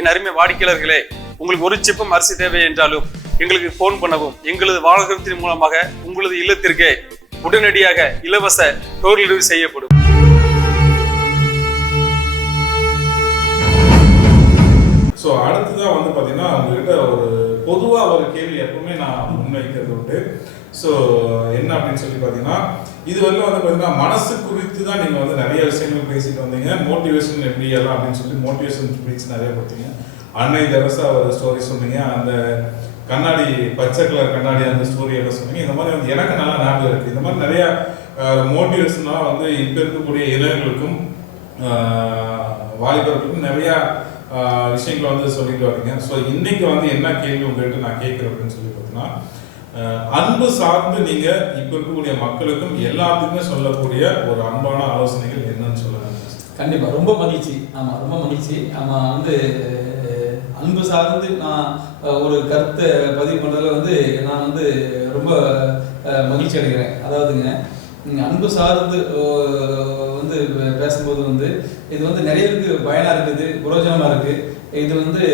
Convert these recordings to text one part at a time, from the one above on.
என் அருமை வாடிக்கையாளர்களே, உங்களுக்கு ஒரு சிப்பம் அரிசி தேவை என்றாலும் எங்களுக்கு போன் பண்ணவும். எங்களது வாகனத்தின் மூலமாக உங்களது இல்லத்திற்கே உடனடியாக இலவச டோர் டெலிவரி செய்யப்படும். ஸோ அடுத்ததான் வந்து பார்த்தீங்கன்னா அவங்ககிட்ட ஒரு பொதுவாக ஒரு கேள்வி எப்பவுமே நான் முன்வைக்கிறது உண்டு. ஸோ என்ன அப்படின்னு சொல்லி பார்த்தீங்கன்னா, இது வந்து பார்த்தீங்கன்னா மனசு குறித்து தான் நீங்கள் வந்து நிறைய விஷயங்கள் பேசிட்டு வந்தீங்க. மோட்டிவேஷன் எப்படி எல்லாம் அப்படின்னு சொல்லி மோட்டிவேஷன் ஸ்பீச் நிறைய கொடுத்தீங்க. அன்னை தெரசா ஒரு ஸ்டோரி சொன்னீங்க, அந்த கண்ணாடி பச்சை கலர் கண்ணாடி அந்த ஸ்டோரி எல்லாம் சொன்னீங்க. இந்த மாதிரி வந்து எனக்கு நல்லா ஞாபகம் இருக்குது. இந்த மாதிரி நிறையா மோட்டிவேஷனாக வந்து இப்போ இருக்கக்கூடிய இளைஞர்களுக்கும் வாலிபர்களுக்கும் நிறையா விஷயங்களை வந்து சொல்லிட்டு வரீங்க. ஸோ இன்னைக்கு வந்து என்ன கேள்வி உங்கள்கிட்ட நான் கேட்குறேன் அப்படின்னு சொல்லி பார்த்தீங்கன்னா, அன்பு சார்ந்து நீங்க இப்ப இருக்கக்கூடிய மக்களுக்கும் எல்லாத்துக்குமே சொல்லக்கூடிய ஒரு அன்பான ஆலோசனைகள் என்னன்னு சொல்லுங்க. கண்டிப்பா, ரொம்ப மகிழ்ச்சி. ஆமா, ரொம்ப மகிழ்ச்சி. ஆமா, வந்து அன்பு சார்ந்து நான் ஒரு கருத்தை பதிவு பண்றதுல வந்து நான் வந்து ரொம்ப மகிழ்ச்சி அடைகிறேன். அதாவதுங்க, அன்பு சார்ந்து வந்து பேசும்போது வந்து இது வந்து நிறைய பேருக்கு பயனா இருக்குது, புரோஜனமா இருக்கு. இது வந்து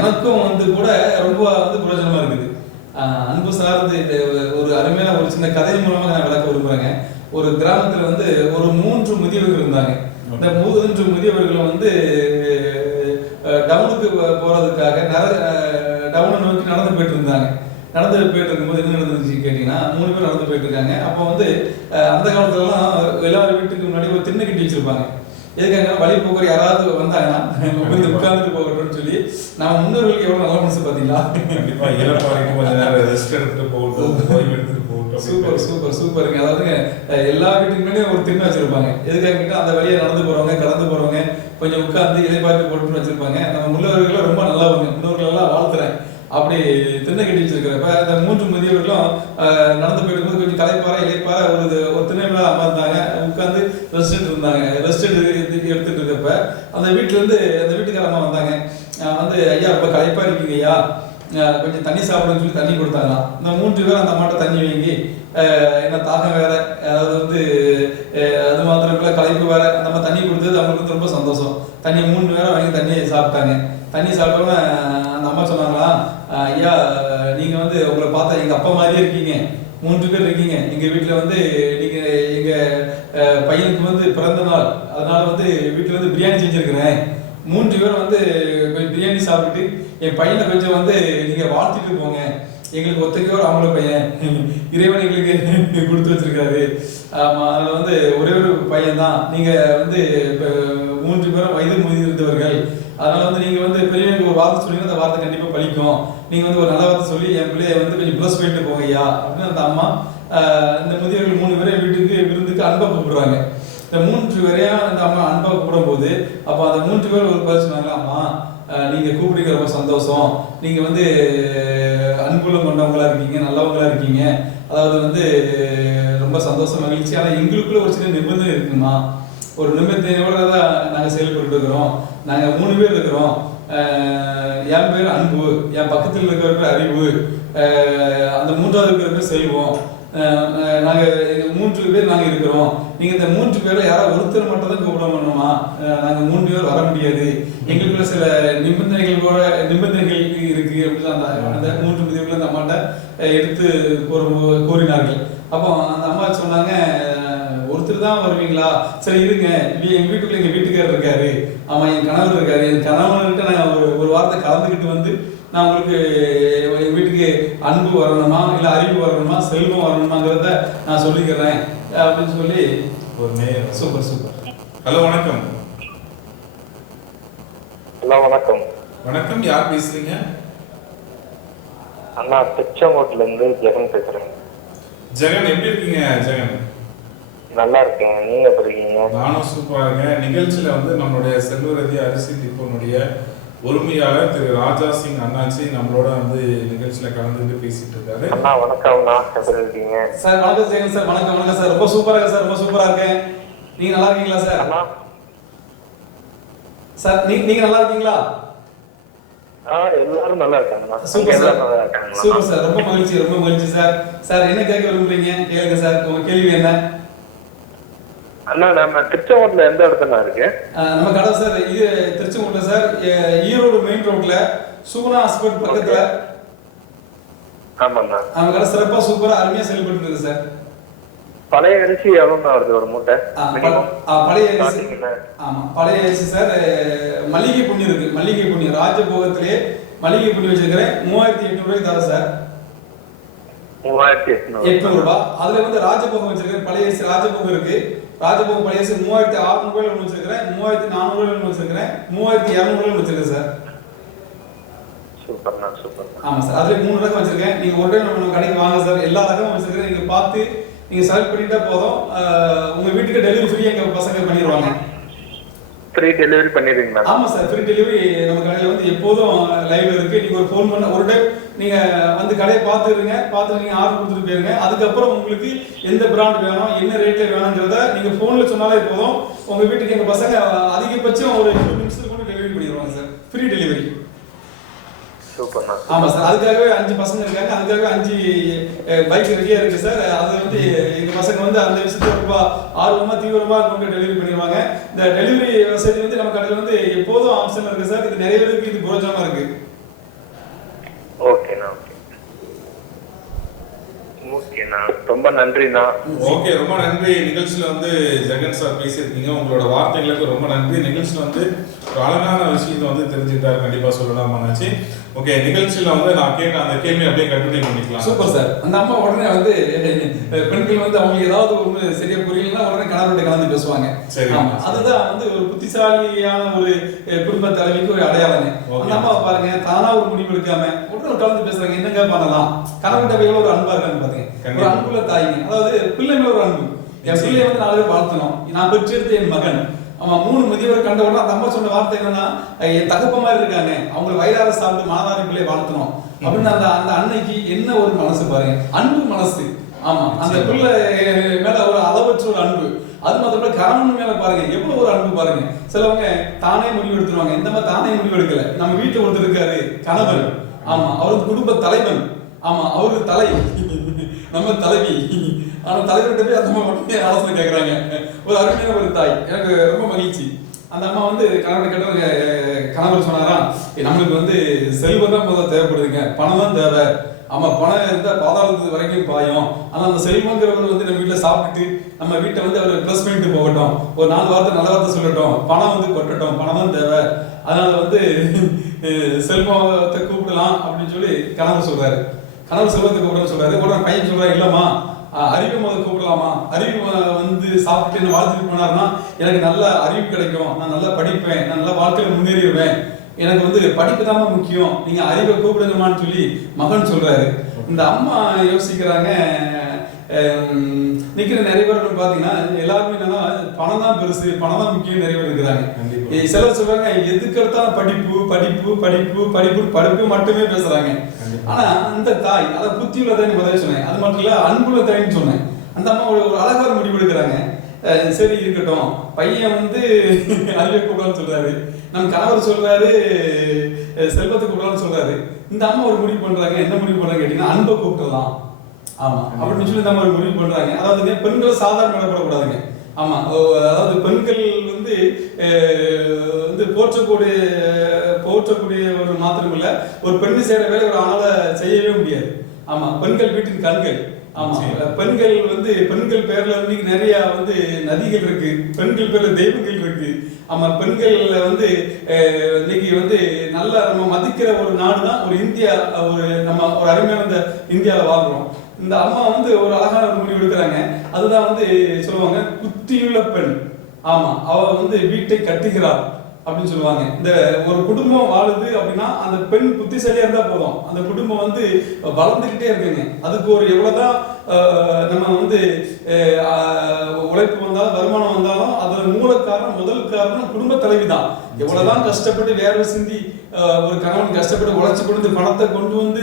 எனக்கும் வந்து கூட ரொம்ப வந்து புரோஜனமா இருக்குது. அன்பு சார்ந்து ஒரு அருமையான ஒரு சின்ன கதை மூலமாக நான் விளக்க விரும்புறேங்க. ஒரு கிராமத்துல வந்து ஒரு 3 முதியவர்கள் இருந்தாங்க. இந்த 3 முதியவர்கள் வந்து டவுனுக்கு போறதுக்காக டவுனை நோக்கி நடந்து போயிட்டு இருந்தாங்க. நடந்து போயிட்டு இருக்கும்போது என்ன நடந்துச்சு கேட்டீங்கன்னா, 3 பேர் நடந்து போயிட்டு இருக்காங்க. அப்போ வந்து அந்த காலத்துலலாம் எல்லாரும் வீட்டுக்கு முன்னாடி ஒரு திண்ணை கட்டி வச்சிருப்பாங்க. எதுக்காக வழி போக்குற யாராவது வந்தாங்கன்னா வந்து உட்கார்ந்துட்டு போகட்டும்னு சொல்லி. நம்ம முன்னோர்களுக்கு எவ்வளவு நல்ல மனசு பாத்தீங்களா? கண்டிப்பா இளப்பாறைக்கு கொஞ்ச நேரம் ரெஸ்ட் எடுத்துட்டு போகட்டும், ஓய்வு எடுத்துட்டு போகட்டும். சூப்பர் சூப்பர் சூப்பருங்க. அதாவது எல்லா வீட்டுக்கு முன்னாடியும் ஒரு திண்ணை வச்சிருப்பாங்க. எதுக்காக கேட்டா, அந்த வழியை நடந்து போறவங்க கடந்து போறவங்க கொஞ்சம் உட்கார்ந்து இலைப்பாய்க்கு போட்டுன்னு வச்சிருப்பாங்க. நம்ம முன்னோர்கள் ரொம்ப நல்லவங்க, முன்னோர்கள் எல்லாம் வாழ்த்துறேன். அப்படி திண்ணை கட்டி வச்சிருக்கிறப்ப அந்த 3 முதியவர்களும் நடந்து போயிட்டு போது கொஞ்சம் களைப்பாறை இலைப்பாறை ஒரு திண்ணை மேல அமர்ந்தாங்க. உட்கார்ந்து ரெஸ்ட் இருந்தாங்க. ரெஸ்ட் எடுத்துட்டு இருக்கப்ப அந்த வீட்டுல இருந்து அந்த வீட்டுக்காரம்மா வந்தாங்க. வந்து, ஐயா ரொம்ப களைப்பா இருக்கீங்க ஐயா, கொஞ்சம் தண்ணி சாப்பிடுன்னு சொல்லி தண்ணி கொடுத்தாங்களாம். இந்த 3 பேரும் அந்த அம்மாட்ட தண்ணி வாங்கி, என்ன தாகம் வேற, அதாவது வந்து அது மாத்திரம் இல்லை களைப்பு வேற, அந்த மாதிரி தண்ணி கொடுத்தது அவங்களுக்கு ரொம்ப சந்தோஷம். தண்ணி 3 பேரும் வாங்கி தண்ணியை சாப்பிட்டாங்க. தண்ணி சாப்பிட்டோன்னே அந்த அம்மா சொன்னாங்களா, ஐயா நீங்க வந்து உங்களை பார்த்தா எங்க அப்பா மாதிரியே இருக்கீங்க. 3 பேர் இருக்கீங்க எங்க வீட்டுல வந்து. நீங்க எங்க பையனுக்கு வந்து பிறந்த நாள், அதனால வந்து வீட்டுல வந்து பிரியாணி செஞ்சிருக்கிறேன். 3 பேரும் வந்து கொஞ்சம் பிரியாணி சாப்பிட்டு என் பையனை கொஞ்சம் வந்து நீங்க வாழ்த்திட்டு போங்க. எங்களுக்கு ஒத்தைக்கு ஒரு அவங்கள பையன் இறைவன் எங்களுக்கு கொடுத்து வச்சிருக்காரு. ஆமா, அதில் வந்து ஒரே ஒரு பையன் தான். நீங்க வந்து இப்போ 3 பேரும் வயது முதிர்ந்தவர்கள். அதனால வந்து நீங்க வந்து பெரியவங்களுக்கு ஒரு வார்த்தை சொன்னீங்கன்னா அந்த வார்த்தை கண்டிப்பா பலிக்கும். நீங்க வந்து ஒரு நல்ல வார்த்தை சொல்லி என் பிள்ளைய வந்து கொஞ்சம் ப்ளஸ் பண்ணிட்டு போங்க ஐயா அப்படின்னு அந்த அம்மா இந்த முதியவர்கள் 3 பேரை வீட்டுக்கு விருந்துக்கு அன்பா கூப்பிடுறாங்க. இந்த 3 பேரையும் அந்த அம்மா அன்பா கூப்பிடும் போது அப்போ அந்த 3 பேர் ஒரு பதில் சொன்னாங்க, அம்மா நீங்க கூப்பிடுங்க ரொம்ப சந்தோஷம், நீங்க வந்து அன்புள்ள கொண்டவங்களா இருக்கீங்க, நல்லவங்களா இருக்கீங்க, அதாவது வந்து ரொம்ப சந்தோஷம் மகிழ்ச்சி. ஆனால் எங்களுக்குள்ள ஒரு சின்ன நிபந்தனை இருக்குமா, ஒரு நிபந்தனையோட தான் நாங்கள் செயல்பட்டு இருக்கிறோம். நாங்கள் 3 பேர் இருக்கிறோம். என் பேர் அன்பு, என் பக்கத்தில் இருக்கிற பேர் அறிவு, அந்த 3வது இருக்கிற பேர் செல்வம். நாங்கள் 3 பேர் நாங்கள் இருக்கிறோம். நீங்கள் இந்த 3 பேரில் யாராவது ஒருத்தர் மட்டும் தான் கூப்பிட பண்ணணுமா? நாங்கள் 3 பேர் வர முடியாது, எங்களுக்குள்ள சில நிபந்தனைகள் இருக்கு அப்படின்னு அந்த 3 முதியவர்கள் அந்த அம்மாட்ட எடுத்து கூறினார்கள். அப்போ அந்த அம்மா சொன்னாங்க, ஒருத்தர் தான் வருவீங்களா? சரி இருங்க, எங்க வீட்டுக்குள்ள எங்க வீட்டுக்காரர் இருக்காரு, ஆமா என் கணவர் இருக்காரு, என் கணவன்கிட்ட நான் ஒரு வார்த்தை கலந்துக்கிட்டு வந்து நான் உங்களுக்கு என் வீட்டுக்கு அன்பு வரணுமா இல்லை அறிவு வரணுமா செல்வம் வரணுமாங்கிறத நான் சொல்லிக்கிறேன் அப்படின்னு சொல்லி ஒரு நேயர். Super super. ஹலோ வணக்கம். ஹலோ வணக்கம். வணக்கம், யார் பேசுறீங்க? அண்ணா திருச்செங்கோட்டுல இருந்து ஜெகன் பேசுறேன். ஜெகன் எப்படி இருக்கீங்க? ஜெகன் நல்லா இருக்கேன், நீங்க எப்படி இருக்கீங்க? நானும் சூப்பரா இருக்கேன். நிகழ்ச்சியில வந்து நம்மளுடைய செல்வரதி அரிசி டிப்போனுடைய உரிமையாளர் திரு ராஜா சிங் அண்ணாச்சி நம்மளோட வந்து நிகழ்ச்சியில கலந்துட்டு பேசிட்டு இருக்காரு. அண்ணா வணக்கம். அண்ணா எப்படி இருக்கீங்க? சார் வணக்கம் ஜெகன் சார். வணக்கம் வணக்கம் சார், ரொம்ப சூப்பரா இருக்கு சார், ரொம்ப சூப்பரா இருக்கேன். நீங்க நல்லா இருக்கீங்களா சார்? அண்ணா சார் நீங்க நல்லா இருக்கீங்களா? எல்லாரும் நல்லா இருக்காங்க. சூப்பர் சார், சூப்பர் சார், ரொம்ப மகிழ்ச்சி ரொம்ப மகிழ்ச்சி சார். சார் என்ன கேட்க விரும்புறீங்க கேளுங்க சார், உங்க கேள்வி என்ன? அண்ணா நம்ம திருச்செங்கோட்டுல எந்த இடத்துல இருக்கு? நம்ம கடை சார் இது திருச்செங்கோட்டுல சார், ஈரோடு மெயின் ரோட்ல சுகுணா ஹாஸ்பிட்டல் பக்கத்துல. ஆமாண்ணா. நம்ம கடை சிறப்பா சூப்பரா அருமையா செயல்பட்டு இருக்கு சார். பழைய அரிசி எவ்வளோண்ணா வருது ஒரு மூட்டை? பழைய அரிசி. ஆமா பழைய அரிசி சார். மல்லிகை பொன்னி இருக்கு, மல்லிகை பொன்னி ராஜபோகத்திலே மல்லிகை பொன்னி வச்சிருக்கிறேன். 3800 ரூபாய்க்கு தர சார். 3800 ரூபாய். அதுல வந்து ராஜபோகம் வச்சிருக்கேன், பழைய அரிசி ராஜபோகம் இருக்கு. ராஜபோகம் பழைய அரிசி 3600 ரூபாயில ஒன்று வச்சிருக்கிறேன், 3400 ரூபாயில ஒன்று வச்சிருக்கிறேன், 3200 ரூபாயில வச்சிருக்கேன் சார். சூப்பர்ண்ணா சூப்பர். ஆமா சார், அதுல 3 ரகம் வச்சிருக்கேன். நீங்க ஒரு டைம் நம்ம கடைக்கு வாங்க சார், எல்லா ரகமும் வச்சிருக்கிறேன். நீங்க பார்த்து நீங்க செலக்ட் பண்ணிட்டா போதும். உங்க வீட்டுக்கு டெலிவரி ஃப்ரீ எங்க பசங்க பண்ணிடுவாங்க. ஃப்ரீ டெலிவரி பண்ணிடுவீங்களா? ஆமா சார், ஃப்ரீ டெலிவரி நம்ம கடையில வந்து எப்போதும் லைவ்ல இருக்கு. நீங்க ஒரு ஃபோன் பண்ண ஒரு டைம் நீங்க வந்து கடையை பார்த்துருங்க, பார்த்து நீங்க ஆர்டர் கொடுத்துட்டு போயிருங்க. அதுக்கப்புறம் உங்களுக்கு எந்த பிராண்ட் வேணும், என்ன ரேட்ல வேணுங்கிறத நீங்க போன்ல சொன்னாலே போதும். உங்க வீட்டுக்கு எங்க பசங்க அதிகபட்சம் ஒரு 2 நிமிஷத்துக்கு கூட டெலிவரி பண்ணிடுவாங்க சார், ஃப்ரீ டெலிவரி. சூப்பர்ண்ணா. ஆமா சார், அதுக்காகவே 5 பசங்க இருக்காங்க, அதுக்காகவே 5 பைக் ரெடியா இருக்கு சார். அது வந்து எங்க பசங்க வந்து அந்த விஷயத்துல ரொம்ப ஆர்வமா தீவிரமா கொண்டு டெலிவரி பண்ணிடுவாங்க. இந்த டெலிவரி வசதி வந்து நம்ம கடையில் வந்து எப்போதும் ஆப்ஷன் இருக்கு சார். இது நிறைய பேருக்கு இது புரோஜனமா இருக்கு. ஓகேண்ணா ஓகேண்ணா, ரொம்ப நன்றிண்ணா. ஓகே, ரொம்ப நன்றி. நிகழ்ச்சியில் வந்து ஜெகன் சார் பேசியிருக்கீங்க, உங்களோட வார்த்தைகளுக்கு ரொம்ப நன்றி. நிகழ்ச்சியில் வந்து ஒரு அழகான விஷயத்தை வந்து தெரிஞ்சுக்கிட்டாரு, கண்டிப்பாக சொல்லலாம் மனாச்சு. ஓகே, நிகழ்ச்சியில் வந்து நான் கேட்ட அந்த கேள்வி அப்படியே கண்டினியூ பண்ணிக்கலாம். Super sir. அந்த அம்மா உடனே வந்து பெண்கள் வந்து அவங்க ஏதாவது ஒன்று சரியா புரியலன்னா உடனே கணவர்கிட்ட கலந்து பேசுவாங்க. அதுதான் வந்து ஒரு புத்திசாலியான ஒரு குடும்ப தலைவிக்கு ஒரு அடையாளங்க. அந்த அம்மாவை பாருங்க, தானா ஒரு முடிவு எடுக்காம உடனே கலந்து பேசுறாங்க. என்னங்க பண்ணலாம், கணவர்கிட்ட எவ்வளவு ஒரு அன்பா இருக்கான்னு பாத்தீங்க. ஒரு அன்புள்ள தாய்ங்க, அதாவது பிள்ளை மேல ஒரு அன்பு. என் பிள்ளைய வந்து 4 பேர் வளர்த்தணும், நான் பெற்றெடுத்த என் மகன். அவன் 3 முதியவர் கண்ட உடனே அந்த அம்மா சொன்ன வார்த்தை என்னன்னா, என் தகப்ப மாதிரி இருக்காங்க, அவங்க வயிறார சாப்பிட்டு மனதார பிள்ளைய வளர்த்தணும் அப்படின்னு. அந்த அந்த அன்னைக்கு என்ன ஒரு மனசு பாருங்க, அன்பு மனசு. ஆமா, அந்த பிள்ளை மேல ஒரு அளவற்ற ஒரு அன்பு. அது மாத்திரம் கணவன் மேல பாருங்க எவ்வளவு ஒரு அன்பு பாருங்க. சிலவங்க தானே முடிவு எடுத்துருவாங்க, இந்த மாதிரி தானே முடிவு எடுக்கல. நம்ம வீட்டுல ஒருத்தர் இருக்காரு கணவன், ஆமா அவருக்கு குடும்ப தலைவன், ஆமா அவருக்கு தலை, நம்ம தலைவி. ஆனா தலைவர்கிட்ட போய் அந்த அம்மா மட்டும் ஆலோசனை கேட்கறாங்க. ஒரு அருமையான ஒரு தாய், எனக்கு ரொம்ப மகிழ்ச்சி. அந்த அம்மா வந்து கணவன் கேட்டவங்க, கணவர் சொன்னாராம், நம்மளுக்கு வந்து செல்வம் தான் முதல்ல தேவைப்படுதுங்க, பணம் தான் தேவை. ஆமா, பணம் இருந்தா பாதாளத்து வரைக்கும் பாயும். ஆனா அந்த செல்வங்கிறவர் வந்து நம்ம வீட்டுல சாப்பிட்டுட்டு நம்ம வீட்டை வந்து அவர் ப்ளஸ் பண்ணிட்டு போகட்டும், ஒரு 4 வார்த்தை நல்ல வார்த்தை சொல்லட்டும், பணம் வந்து கொட்டட்டும், பணம் தான் தேவை. அதனால வந்து செல்வத்தை கூப்பிடலாம் அப்படின்னு சொல்லி கணவர் சொல்றாரு. கணவர் செல்வத்தை கூப்பிடணும்னு சொல்றாரு. உடனே பையன் சொல்றாரு, இல்லம்மா அறிவு முதல் கூப்பிடலாமா, அறிவு வந்து சாப்பிட்டு என்ன வாழ்த்துட்டு போனாருன்னா எனக்கு நல்ல அறிவு கிடைக்கும், நான் நல்லா படிப்பேன், நான் நல்லா வாழ்க்கையில முன்னேறிடுவேன், எனக்கு வந்து படிப்பு தான் முக்கியம், நீங்க அறிவை கூப்பிடுங்கம்மான்னு சொல்லி மகன் சொல்றாரு. இந்த அம்மா யோசிக்கிறாங்க. நிக்கிற நிறைய பேர் பாத்தீங்கன்னா எல்லாருமே என்னன்னா பணம் தான் பெருசு, பணம் தான் முக்கியம் நிறைய பேர் இருக்கிறாங்க. சிலர் சொல்றாங்க எதுக்கு எடுத்தாலும் படிப்பு படிப்பு படிப்பு படிப்பு படிப்பு மட்டுமே பேசுறாங்க. ஆனா அந்த தாய் அதை புத்தி உள்ள தாய் முதல்ல சொன்னேன், அது மட்டும் இல்ல அன்புள்ள தாய்ன்னு சொன்னேன். அந்த அம்மா ஒரு அழகான முடிவு எடுக்கிறாங்க. சரி இருக்கட்டும், பையன் வந்து அறிவை கூப்பிடலாம்னு சொல்றாரு, நம்ம கணவர் சொல்றாரு செல்வத்தை கூப்பிடலாம்னு சொல்றாரு. இந்த அம்மா ஒரு முடிவு பண்றாங்க. என்ன முடிவு பண்றாங்க கேட்டீங்கன்னா, அன்பை கூப்பிடலாம். ஆமா அப்படின்னு சொல்லி நம்ம ஒரு முடிவு பண்றாங்க. அதாவது பெண்கள் சாதாரண விடப்படக்கூடாதுங்க. ஆமா, அதாவது பெண்கள் வந்து போற்றக்கூடிய ஒரு மாத்திரம் இல்ல, ஒரு பெண்ணு செய்யற வேலை ஒரு ஆணால செய்யவே முடியாது. ஆமா, பெண்கள் வீட்டின் கண்கள். ஆமா, பெண்கள் வந்து பெண்கள் பேர்ல இன்னைக்கு நிறைய வந்து நதிகள் இருக்கு, பெண்கள் பேர்ல தெய்வங்கள் இருக்கு. ஆமா, பெண்கள் வந்து இன்னைக்கு வந்து நல்ல நம்ம மதிக்கிற ஒரு நாடு தான் ஒரு இந்தியா. நம்ம ஒரு அருமையான இந்த இந்தியாவில் வாழ்றோம். இந்த அம்மா வந்து ஒரு அழகான ஒரு முடிவு எடுக்கிறாங்க. அதுதான் வந்து சொல்லுவாங்க புத்தியுள்ள பெண். ஆமா, அவ வந்து வீட்டை கட்டுகிறாள் அப்படின்னு சொல்லுவாங்க. இந்த ஒரு குடும்பம் வாழுது அப்படின்னா அந்த பெண் புத்திசாலியா இருந்தா போதும், அந்த குடும்பம் வந்து வளர்ந்துகிட்டே இருக்குங்க. அதுக்கு ஒரு எவ்வளவுதான் நம்ம வந்து உழைப்பு வந்தாலும் வருமானம் வந்தாலும் அதுல மூல காரணம், முதல் காரணம் குடும்ப தலைவி தான். எவ்வளவுதான் கஷ்டப்பட்டு வேர்வை சிந்தி ஒரு கணவன் கஷ்டப்பட்டு உழைச்சு கொண்டு பணத்தை கொண்டு வந்து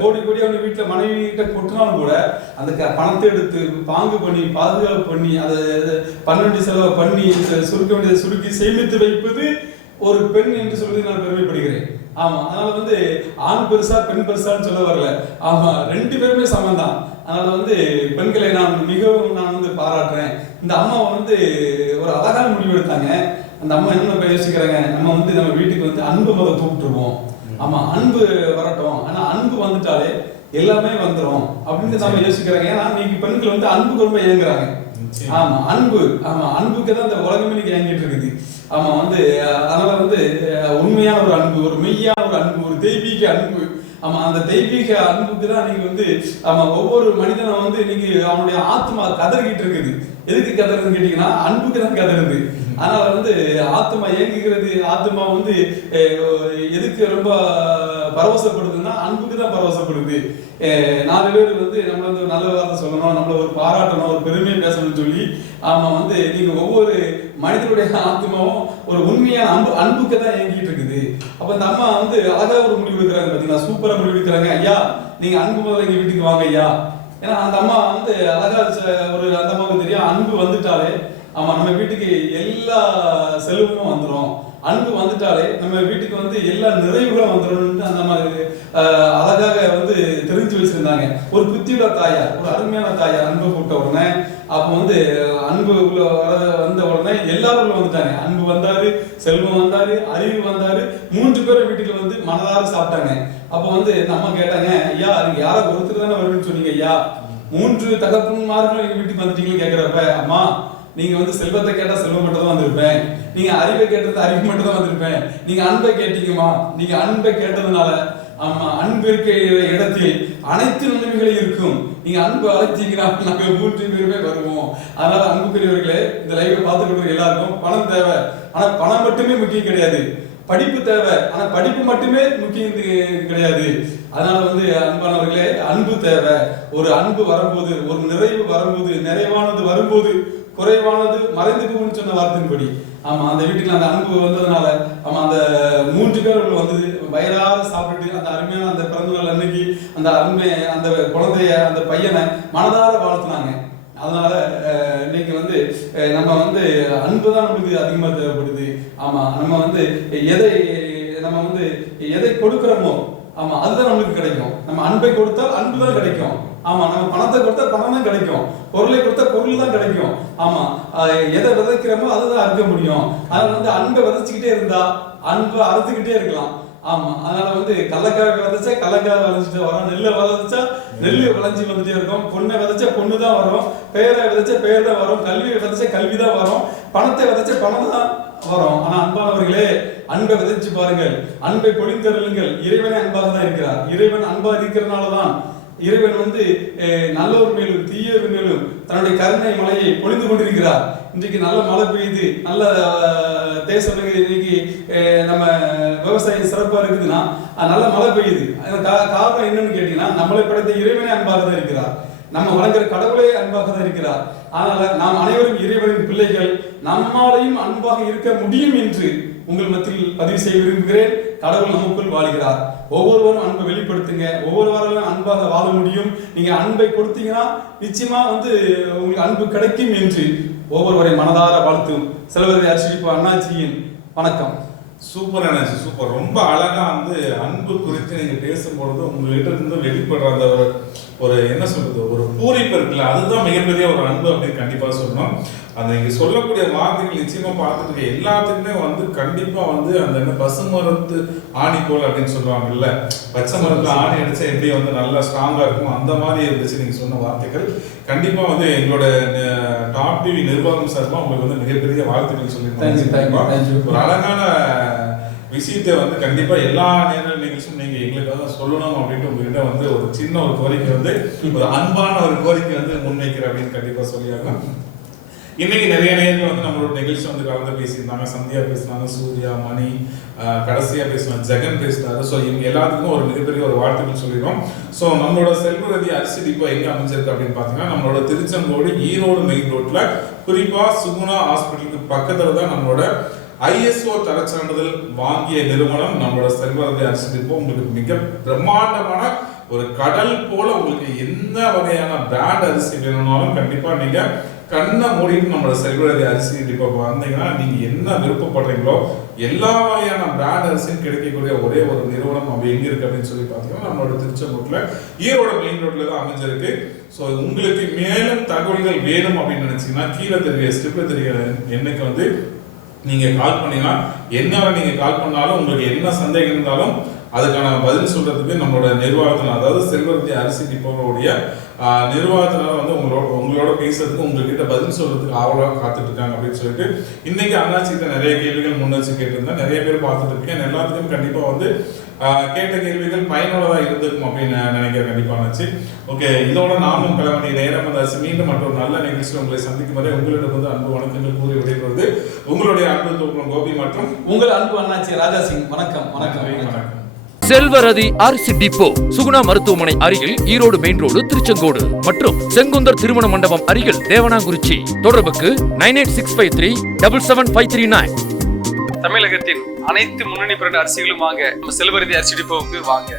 கோடி கோடி அவங்க வீட்டுல மனைவி கிட்ட கொட்டினாலும் கூட அந்த பணத்தை எடுத்து பாங்கு பண்ணி பாதுகாப்பு பண்ணி அதை பண்ண வேண்டிய செலவை பண்ணி சுருக்க வேண்டியதை சுருக்கி சேமித்து வைப்பது ஒரு பெண் என்று சொல்லி நான் பெருமைப்படுகிறேன். ஆமா, அதனால வந்து ஆண் பெருசா பெண் பெருசான்னு சொல்ல வரல. ஆமா, 2 பேருமே சமம் தான். அதனால வந்து பெண்களை நான் மிகவும் வந்து பாராட்டுறேன். இந்த அம்மாவை வந்து ஒரு அழகான முடிவு எடுத்தாங்க. அந்த அம்மா என்ன யோசிக்கிறாங்க, நம்ம வந்து நம்ம வீட்டுக்கு வந்து அன்பு முத கூப்பிட்டுருவோம். ஆமா, அன்பு வரட்டும், ஆனா அன்பு வந்துட்டாலே எல்லாமே வந்துடும் அப்படின்னு நம்ம யோசிக்கிறாங்க. ஏன்னா நீங்க பெண்கள் வந்து அன்புக்கு ரொம்ப ஏங்குறாங்க. ஆமா, அன்பு, ஆமா அன்புக்கு தான் இந்த உலகமே நீங்க ஏங்கிட்டு இருக்குது. ஆமா வந்து அதனால வந்து உண்மையான ஒரு அன்பு, ஒரு மெய்யான ஒரு அன்பு, ஒரு தெய்வீக அன்பு. ஆமா, அந்த தெய்வீக அன்புக்கு தான் நீங்க வந்து ஆமா ஒவ்வொரு மனிதனும் வந்து நீங்க அவனுடைய ஆத்மா கதறிக்கிட்டு இருக்குது. எதுக்கு கதறுதுன்னு கேட்டீங்கன்னா அன்புக்கு தான் கதறுது. அதனால வந்து ஆத்மா இயங்குகிறது. ஆத்மா வந்து எதுக்கு ரொம்ப பரவசப்படுதுன்னா அன்புக்கு தான் பரவசப்படுது. 4 பேர் வந்து நம்மள வந்து நல்ல வார்த்தை சொல்லணும், நம்மள ஒரு பாராட்டணும், ஒரு பெருமையை பேசணும்னு சொல்லி ஆமா வந்து நீங்க ஒவ்வொரு மனிதனுடைய ஆத்மாவும் ஒரு உண்மையான அன்புக்கு தான் இயங்கிட்டு இருக்குது. அப்ப இந்த அம்மா வந்து அழகா ஒரு முடிவு எடுக்கிறாங்க. பாத்தீங்கன்னா சூப்பரா முடிவு எடுக்கிறாங்க. ஐயா நீங்க அன்பு முதல்ல எங்க வீட்டுக்கு வாங்க ஐயா. ஏன்னா அந்த அம்மா வந்து அழகா ஒரு அந்த அம்மாவுக்கு தெரியும் அன்பு வந்துட்டாலே ஆமா நம்ம வீட்டுக்கு எல்லா செல்வமும் வந்துடும். அன்பு வந்துட்டாலே நம்ம வீட்டுக்கு வந்து எல்லா நிறைவுகளும் வந்துடும். அந்த மாதிரி அழகாக வந்து தெரிஞ்சு வச்சிருந்தாங்க. ஒரு புத்தியுள்ள தாயார், ஒரு அருமையான தாயார் அன்பு கூட்ட உடனே அப்ப வந்து அன்பு வந்த உடனே எல்லாரும் உள்ள வந்துட்டாங்க. அன்பு வந்தாரு, செல்வம் வந்தாரு, அறிவு வந்தாரு. 3 பேரும் வீட்டுக்கு வந்து மனதார சாப்பிட்டாங்க. அப்ப வந்து நம்ம கேட்டாங்க, ஐயா நீங்க யாரோ ஒருத்தர் தானே வருவீங்கன்னு சொன்னீங்க ஐயா, 3 தகப்பன்மார்களும் எங்க வீட்டுக்கு வந்துட்டீங்கன்னு கேட்கிறப்ப, அம்மா நீங்க வந்து செல்வத்தை கேட்டா செல்வம் மட்டும் தான் வந்திருப்பேன், நீங்க அறிவை கேட்டது அறிவு மட்டும் தான் வந்திருப்பேன், நீங்க அன்பை கேட்டீங்கம்மா, நீங்க அன்பை கேட்டதுனால ஆமா அன்பு இருக்க இடத்தில் அனைத்து நன்மைகளும் இருக்கும். நீங்க அன்பு அழைச்சீங்கன்னா நாங்க 3 பேருமே வருவோம். அதனால அன்புக்குரியவர்களே, இந்த லைவை பார்த்துக்கிட்டு எல்லாருக்கும் பணம் தேவை. ஆனா பணம் மட்டுமே முக்கியம் கிடையாது, படிப்பு தேவை. ஆனா படிப்பு மட்டுமே முக்கியம் கிடையாது. அதனால வந்து அன்பானவர்களே, அன்பு தேவை. ஒரு அன்பு வரும்போது, ஒரு நிறைவு வரும்போது, நிறைவானது வரும்போது குறைவானது மறைந்து போகும்னு சொன்ன வார்த்தையின்படி ஆமா அந்த வீட்டுக்கு அந்த அன்பு வந்ததுனால ஆமா அந்த 3 பேர் வந்து வயிறார சாப்பிட்டு அந்த அருமையான அந்த பிறந்த நாள் அன்னைக்கு அந்த அருமை அந்த குழந்தைய அந்த பையனை மனதார வாழ்த்துனாங்க. அதனால இன்னைக்கு வந்து நம்ம வந்து அன்பு தான் நமக்கு அதிகமா தேவைப்படுது. ஆமா நம்ம வந்து எதை கொடுக்கிறோமோ ஆமா அதுதான் நமக்கு கிடைக்கும். நம்ம அன்பை கொடுத்தால் அன்பு தான் கிடைக்கும். ஆமா நம்ம பணத்தை கொடுத்தா பணம் தான் கிடைக்கும், பொருளை கொடுத்தா பொருள் தான் கிடைக்கும். ஆமா எதை விதைக்கிறோமோ அதுதான் அறுக்க முடியும். அதனால வந்து அன்பை விதைச்சுக்கிட்டே இருந்தா அன்பை அறுத்துக்கிட்டே இருக்கலாம். ஆமா அதனால வந்து கடலக்காய் விதைச்சா கடலக்காய் விளைஞ்சிட்டு வரும், நெல்லை விதைச்சா நெல்லு விளைஞ்சி வந்துட்டே இருக்கும், பொண்ணை விதைச்சா பொண்ணு தான் வரும், பெயரை விதைச்சா பெயர் தான் வரும், கல்வியை விதைச்சா கல்வி தான் வரும், பணத்தை விதைச்சா பணம் தான் வரும். ஆனா அன்பானவர்களே, அன்பை விதைச்சு பாருங்கள், அன்பை பொழிந்தருளுங்கள். இறைவனே அன்பாக தான் இருக்கிறார். இறைவன் அன்பா இருக்கிறதுனாலதான் இறைவன் வந்து நல்லோர் மேலும் தீயோர் மேலும் தன்னுடைய கருணை மழையை பொழிந்து கொண்டிருக்கிறார். இன்றைக்கு நல்ல மழை பெய்யுது, நல்ல தேசம் இன்னைக்கு நம்ம விவசாயம் சிறப்பா இருக்குதுன்னா நல்ல மழை பெய்யுது. காரணம் என்னன்னு கேட்டீங்கன்னா நம்மளை படைத்த இறைவனே அன்பாக தான் இருக்கிறார், நம்ம வழங்குற கடவுளே அன்பாக தான் இருக்கிறார். அதனால நாம் அனைவரும் இறைவனின் பிள்ளைகள், நம்மாலையும் அன்பாக இருக்க முடியும் என்று உங்கள் மத்தியில் பதிவு செய்ய விரும்புகிறேன். கடவுள் நமக்குள் வாழ்கிறார். ஒவ்வொருவரும் அன்பை வெளிப்படுத்துங்க, ஒவ்வொருவரும் அன்பாக வாழ முடியும். நீங்க அன்பை கொடுத்தீங்கன்னா நிச்சயமா வந்து உங்களுக்கு அன்பு கிடைக்கும் என்று ஒவ்வொருவரை மனதார வாழ்த்தும் செல்வதை அர்ச்சிப்பு அண்ணாச்சியின் வணக்கம். Super energy, super. ரொம்ப அழகா வந்து அன்பு குறித்து நீங்க பேசும்பொழுது உங்ககிட்ட இருந்து வெளிப்படுற அந்த ஒரு என்ன சொல்றது, ஒரு பூரிப்பு இருக்குல்ல, அதுதான் மிகப்பெரிய ஒரு அன்பு அப்படின்னு கண்டிப்பா சொல்லணும். அந்த நீங்க சொல்லக்கூடிய வார்த்தைகள் நிச்சயமா பார்த்துட்டு எல்லாத்துக்குமே வந்து கண்டிப்பா வந்து அந்த என்ன பசுமரத்து ஆணிக்கோல் அப்படின்னு சொல்லுவாங்கல்ல, பச்சை மரத்துல ஆணி அடிச்சா எப்படி வந்து நல்லா ஸ்ட்ராங்கா இருக்கும், அந்த மாதிரி இருந்துச்சு நீங்க சொன்ன வார்த்தைகள். கண்டிப்பா வந்து எங்களோட டாப் டிவி நிர்வாகம் சார்பா உங்களுக்கு வந்து மிகப்பெரிய வாழ்த்துக்கள் சொல்லியிருக்கோம். ஒரு அழகான விஷயத்தை வந்து கண்டிப்பா எல்லா நிகழ்ச்சியும் நீங்க எங்களுக்காக சொல்லணும் அப்படின்ட்டு உங்ககிட்ட வந்து ஒரு சின்ன ஒரு கோரிக்கை வந்து ஒரு அன்பான ஒரு கோரிக்கை வந்து முன்வைக்கிற அப்படின்னு கண்டிப்பா சொல்லியாங்க. இன்னைக்கு நிறைய நேரங்கள் வந்து நம்மளோட நிகழ்ச்சி வந்து கலந்து பேசியிருந்தாங்க. சந்தியா பேசினாங்க, சூர்யா, மணி, கடைசியா பேசினாங்க, ஜெகன் பேசினாரு. ஸோ இவங்க எல்லாத்துக்கும் ஒரு மிகப்பெரிய ஒரு வாழ்த்துக்கள் சொல்லிடுறோம். ஸோ நம்மளோட செல்வரதி அரிசி டிப்போ எங்க அமைஞ்சிருக்கு அப்படின்னு பாத்தீங்கன்னா நம்மளோட திருச்செங்கோடு ஈரோடு மெயின் ரோட்ல, குறிப்பா சுகுணா ஹாஸ்பிட்டலுக்கு பக்கத்துல தான் நம்மளோட ISO தரச்சான்றிதழ் வாங்கிய நிறுவனம் நம்மளோட செல்வரதி அரிசி டிப்போ. உங்களுக்கு மிக பிரம்மாண்டமான ஒரு கடல் போல உங்களுக்கு என்ன வகையான பிராண்ட் அரிசி வேணும்னாலும் கண்டிப்பா நீங்க கண்ணை மூடிட்டு நம்மளோட செல்வரதி அரிசி டிப்போ வந்தீங்கன்னா நீங்க என்ன விருப்பப்படுறீங்களோ எல்லா வகையான பிராண்ட் அரிசியும் கிடைக்கக்கூடிய ஒரே ஒரு நிறுவனம் அப்படி எங்க இருக்கு அப்படின்னு சொல்லி பாத்தீங்கன்னா நம்மளோட திருச்செங்கோட்டுல ஈரோடு மெயின் ரோட்ல தான் அமைஞ்சிருக்கு. ஸோ உங்களுக்கு மேலும் தகவல்கள் வேணும் அப்படின்னு நினைச்சீங்கன்னா கீழே தெரிய ஸ்டெப்ல தெரிய எண்ணுக்கு வந்து நீங்க கால் பண்ணீங்கன்னா என்ன நீங்க கால் பண்ணாலும் உங்களுக்கு என்ன சந்தேகம் இருந்தாலும் அதுக்கான பதில் சொல்றதுக்கு நம்மளோட நிர்வாகத்தினர், அதாவது செல்வரத்தி அரிசி டிப்போவுடைய நிர்வாகத்தினர் வந்து உங்களோட பேசுறதுக்கு உங்ககிட்ட பதில் சொல்றதுக்கு ஆவலாக காத்துட்டு இருக்காங்க அப்படின்னு சொல்லிட்டு இன்னைக்கு அண்ணாச்சிக்கிட்ட நிறைய கேள்விகள் முன் வச்சு கேட்டிருந்தேன். நிறைய பேர் பார்த்துட்டு இருக்கேன். எல்லாத்துக்கும் கண்டிப்பா வந்து கேட்ட கேள்விகள் பயனுள்ளதா இருந்திருக்கும் அப்படின்னு நினைக்கிறேன். கண்டிப்பா நினைச்சு ஓகே, இதோட நாமும் கிளம்பி நேரம் வந்தாச்சு. மீண்டும் மற்றொரு நல்ல நிகழ்ச்சியில் உங்களை சந்திக்கும் வரை உங்களிடம் வந்து அன்பு வணக்கங்கள் கூறி விடைபெறுவது உங்களுடைய அன்பு தோற்றம் கோபி மற்றும் உங்கள் அன்பு அண்ணாச்சி ராஜா சிங். வணக்கம் வணக்கம் வணக்கம். செல்வரதி அரிசி டிப்போ, சுகுணா மருத்துவமனை அருகில், ஈரோடு மெயின் ரோடு, திருச்செங்கோடு மற்றும் செங்குந்தர் திருமண மண்டபம் அருகில், தேவனாங்குறிச்சி. தொடர்புக்கு 9865377539. தமிழகத்தின் அனைத்து முன்னணி பிராண்ட் அரிசிகளும் வாங்க நம்ம செல்வரதி அரிசி டிப்போவுக்கு வாங்க.